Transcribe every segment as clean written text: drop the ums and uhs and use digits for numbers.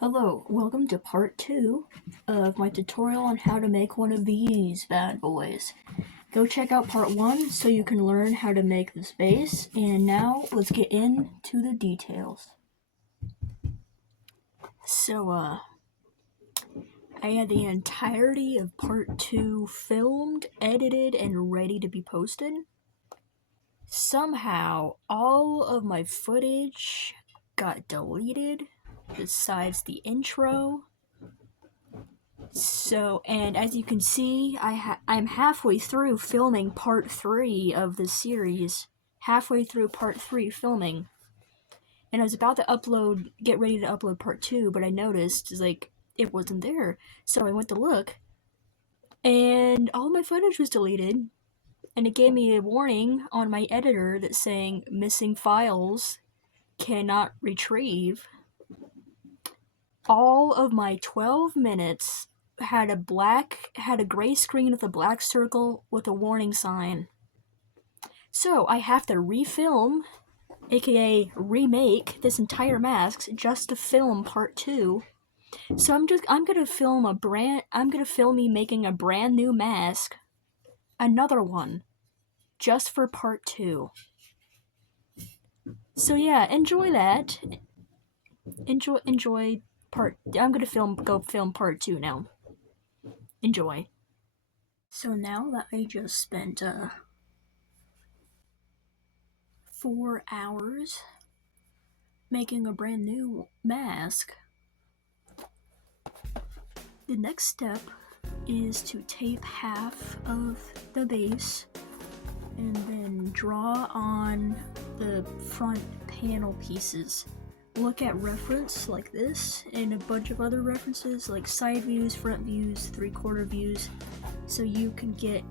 Hello, welcome to part 2 of my tutorial on how to make one of these bad boys. Go check out part 1 so you can learn how to make this base, and now let's get into the details. So, I had the entirety of part 2 filmed, edited, and ready to be posted. Somehow, all of my footage got deleted, besides the intro. So, and as you can see, I'm halfway through filming part 3 of the series. Halfway through part 3 filming. And I was about to get ready to upload part 2, but I noticed, it wasn't there. So I went to look, and all my footage was deleted. And it gave me a warning on my editor that's saying, missing files, cannot retrieve. All of my 12 minutes had a gray screen with a black circle with a warning sign. So I have to refilm, aka remake, this entire mask just to film part 2. So I'm gonna film me making a brand new mask, another one, just for part 2. So yeah, enjoy that. Enjoy I'm gonna go film part 2 now. Enjoy. So now that I just spent 4 hours making a brand new mask, the next step is to tape half of the base and then draw on the front panel pieces. Look at reference like this and a bunch of other references like side views, front views, 3/4 views, so you can get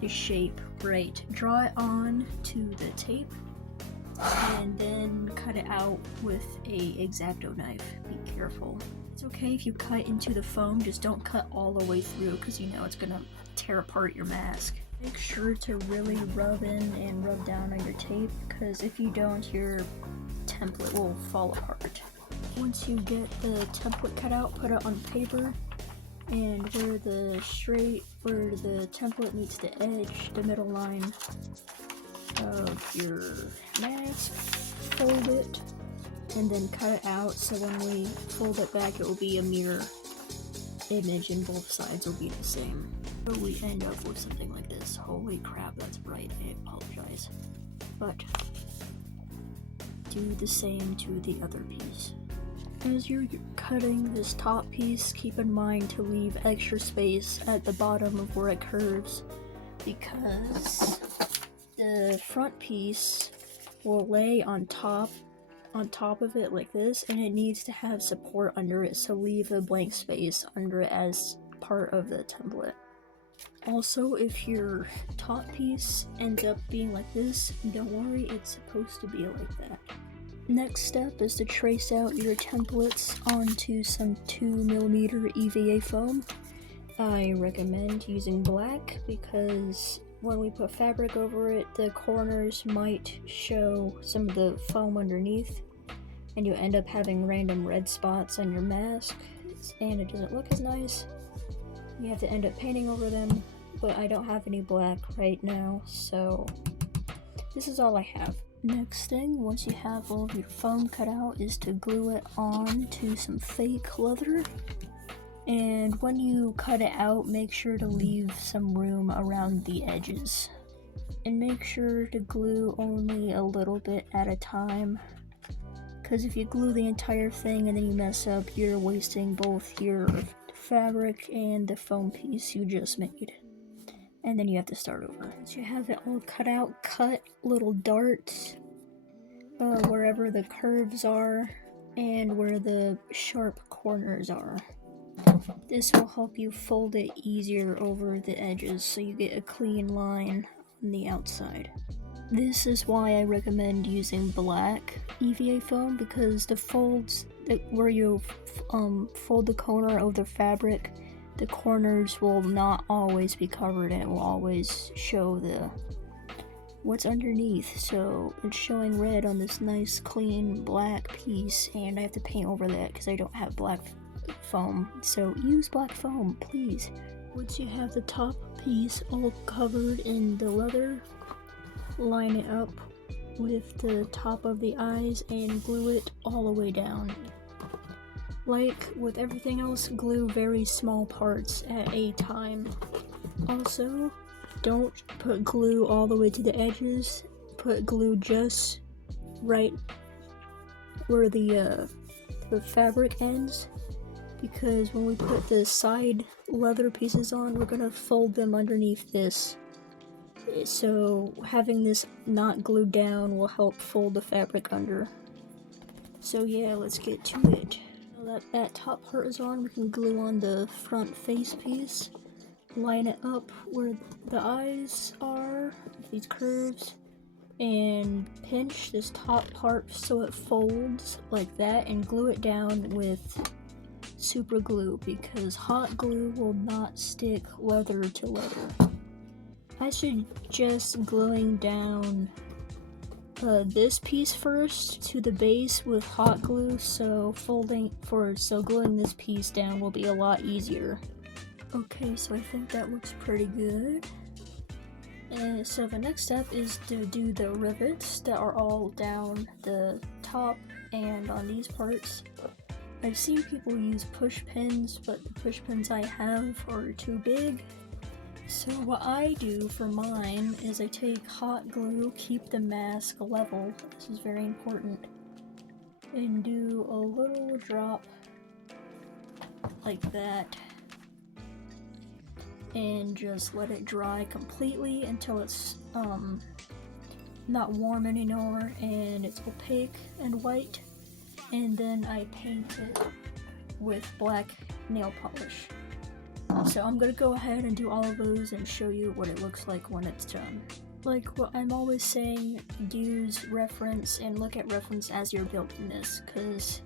the shape right. Draw it on to the tape and then cut it out with a X-Acto knife. Be careful. It's okay if you cut into the foam, just don't cut all the way through because you know it's gonna tear apart your mask. Make sure to really rub in and rub down on your tape, because if you don't, your template will fall apart. Once you get the template cut out, put it on paper, and where the template meets the edge, the middle line of your mask, fold it, and then cut it out so when we fold it back it will be a mirror image and both sides will be the same. So we end up with something like this. Holy crap, that's bright, I apologize. But do the same to the other piece. As you're cutting this top piece, keep in mind to leave extra space at the bottom of where it curves, because the front piece will lay on top of it like this, and it needs to have support under it, so leave a blank space under it as part of the template. Also, if your top piece ends up being like this, don't worry, it's supposed to be like that. Next step is to trace out your templates onto some 2mm EVA foam. I recommend using black because when we put fabric over it, the corners might show some of the foam underneath, and you end up having random red spots on your mask, and it doesn't look as nice. You have to end up painting over them, but I don't have any black right now, so this is all I have. Next thing, once you have all of your foam cut out, is to glue it on to some fake leather. And when you cut it out, make sure to leave some room around the edges. And make sure to glue only a little bit at a time, because if you glue the entire thing and then you mess up, you're wasting both your fabric and the foam piece you just made. And then you have to start over. Once you have it all cut out, cut little darts wherever the curves are and where the sharp corners are. This will help you fold it easier over the edges so you get a clean line on the outside. This is why I recommend using black EVA foam, because the folds where you fold the corner of the fabric, the corners will not always be covered and it will always show what's underneath. So it's showing red on this nice clean black piece, and I have to paint over that because I don't have black foam. So use black foam, please. Once you have the top piece all covered in the leather, line it up with the top of the eyes and glue it all the way down. Like with everything else, glue very small parts at a time. Also, don't put glue all the way to the edges. Put glue just right where the fabric ends, because when we put the side leather pieces on, we're gonna fold them underneath this. So having this not glued down will help fold the fabric under. So yeah, let's get to it. Now that top part is on, we can glue on the front face piece. Line it up where the eyes are, these curves, and pinch this top part so it folds like that, and glue it down with super glue, because hot glue will not stick leather to leather. I suggest gluing down this piece first to the base with hot glue, so gluing this piece down will be a lot easier. Okay, so I think that looks pretty good. And so the next step is to do the rivets that are all down the top and on these parts. I've seen people use push pins, but the push pins I have are too big. So what I do for mine is I take hot glue, keep the mask level, this is very important, and do a little drop like that, and just let it dry completely until it's not warm anymore and it's opaque and white, and then I paint it with black nail polish. So I'm gonna go ahead and do all of those and show you what it looks like when it's done. Like what I'm always saying, use reference and look at reference as you're building this, because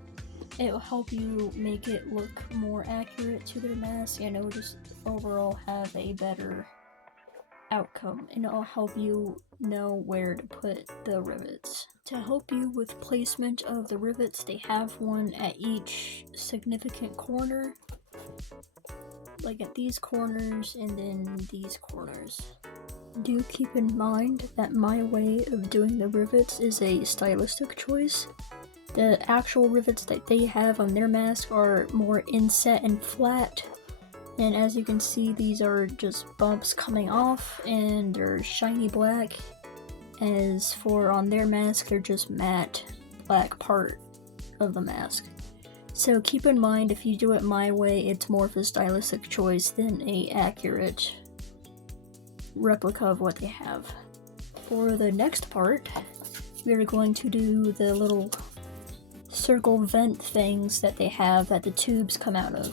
it will help you make it look more accurate to the mask, and it will just overall have a better outcome, and it will help you know where to put the rivets. To help you with placement of the rivets, they have one at each significant corner, like at these corners and then these corners. Do keep in mind that my way of doing the rivets is a stylistic choice. The actual rivets that they have on their mask are more inset and flat, and as you can see, these are just bumps coming off and they're shiny black. As for on their mask, they're just matte black part of the mask. So keep in mind, if you do it my way, it's more of a stylistic choice than a accurate replica of what they have. For the next part, we are going to do the little circle vent things that they have that the tubes come out of.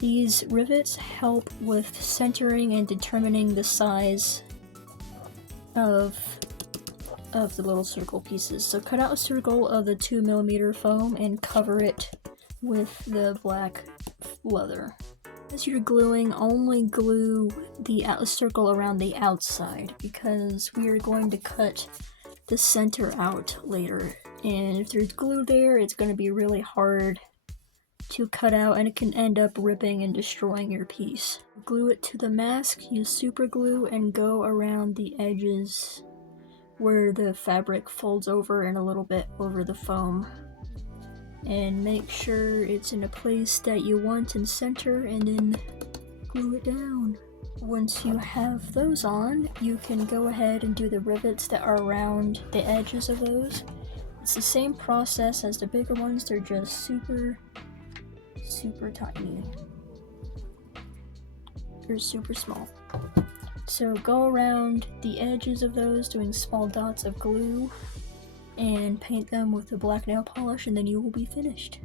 These rivets help with centering and determining the size of the little circle pieces. So cut out a circle of the 2mm foam and cover it with the black leather. As you're gluing, only glue the circle around the outside, because we are going to cut the center out later, and if there's glue there, it's going to be really hard to cut out, and it can end up ripping and destroying your piece. Glue it to the mask, use super glue, and go around the edges where the fabric folds over and a little bit over the foam. And make sure it's in a place that you want in center, and then glue it down. Once you have those on, you can go ahead and do the rivets that are around the edges of those. It's the same process as the bigger ones, they're just super tiny. They're super small. So go around the edges of those doing small dots of glue and paint them with the black nail polish, and then you will be finished.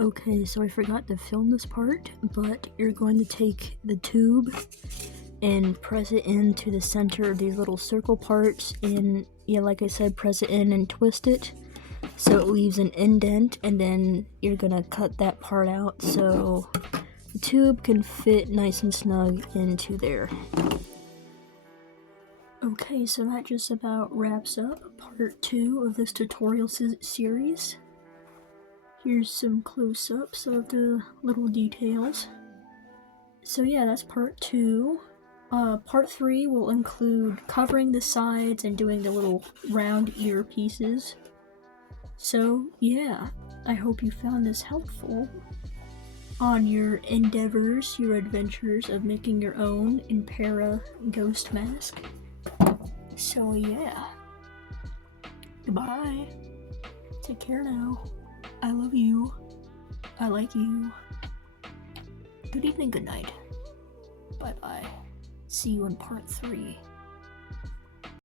Okay, so I forgot to film this part, but you're going to take the tube and press it into the center of these little circle parts, and yeah, like I said, press it in and twist it so it leaves an indent, and then you're gonna cut that part out so the tube can fit nice and snug into there. Okay, so that just about wraps up part 2 of this tutorial series. Here's some close-ups of the little details. So yeah, that's part 2. Part 3 will include covering the sides and doing the little round ear pieces. So yeah, I hope you found this helpful on your endeavors, your adventures of making your own Impera ghost mask. So yeah, goodbye. Take care now. I love you. I like you. Good evening, good night. Bye bye. See you in part 3.